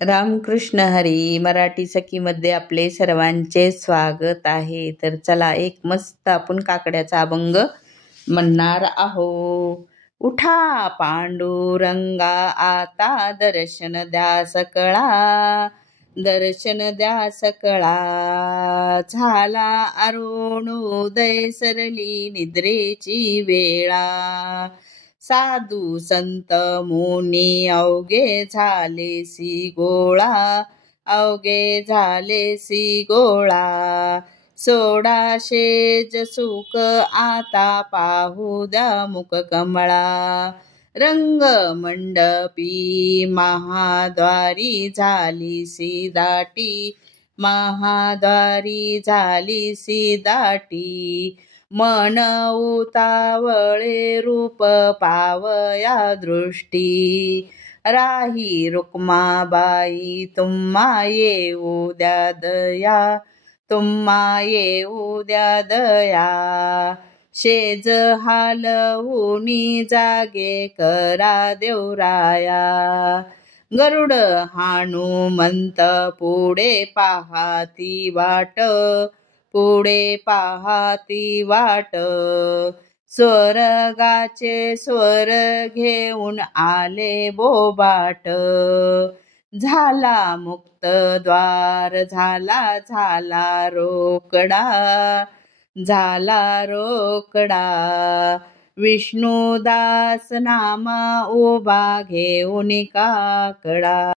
रामकृष्ण हरी मराठी सखीमध्ये आपले सर्वांचे स्वागत आहे. तर चला एक मस्त आपण काकड्याचा अभंग म्हणणार आहो. उठा पांडुरंगा आता दर्शन द्या सकळा, दर्शन द्या सकळा. झाला अरुणोदय सरली निद्रेची वेळा. साधू संत मुनी अवघे झालेसी गोळा, अवघे झालेसी गोळा. सोडा शेज सुख आता पाहू द्या मुख कमळा. रंग मंडपी महाद्वारी झालीसी दाटी, महाद्वारी झालीसी दाटी. मन उतावळे रूप पावया दृष्टी. राही रुक्माबाई तुम्हा येऊ द्या दया, तुम्हा येऊ द्या दया. शेज हालवूनी जागे करा देवराया. गरुड हनुमंत पुढे पाहाती वाट, पुढे पाहाती वाट. स्वर्गाचे स्वर घेऊन आले बोबाट. झाला मुक्त द्वार झाला, झाला रोकडा, झाला रोकडा. विष्णुदास नामा उभा घेऊन काकडा.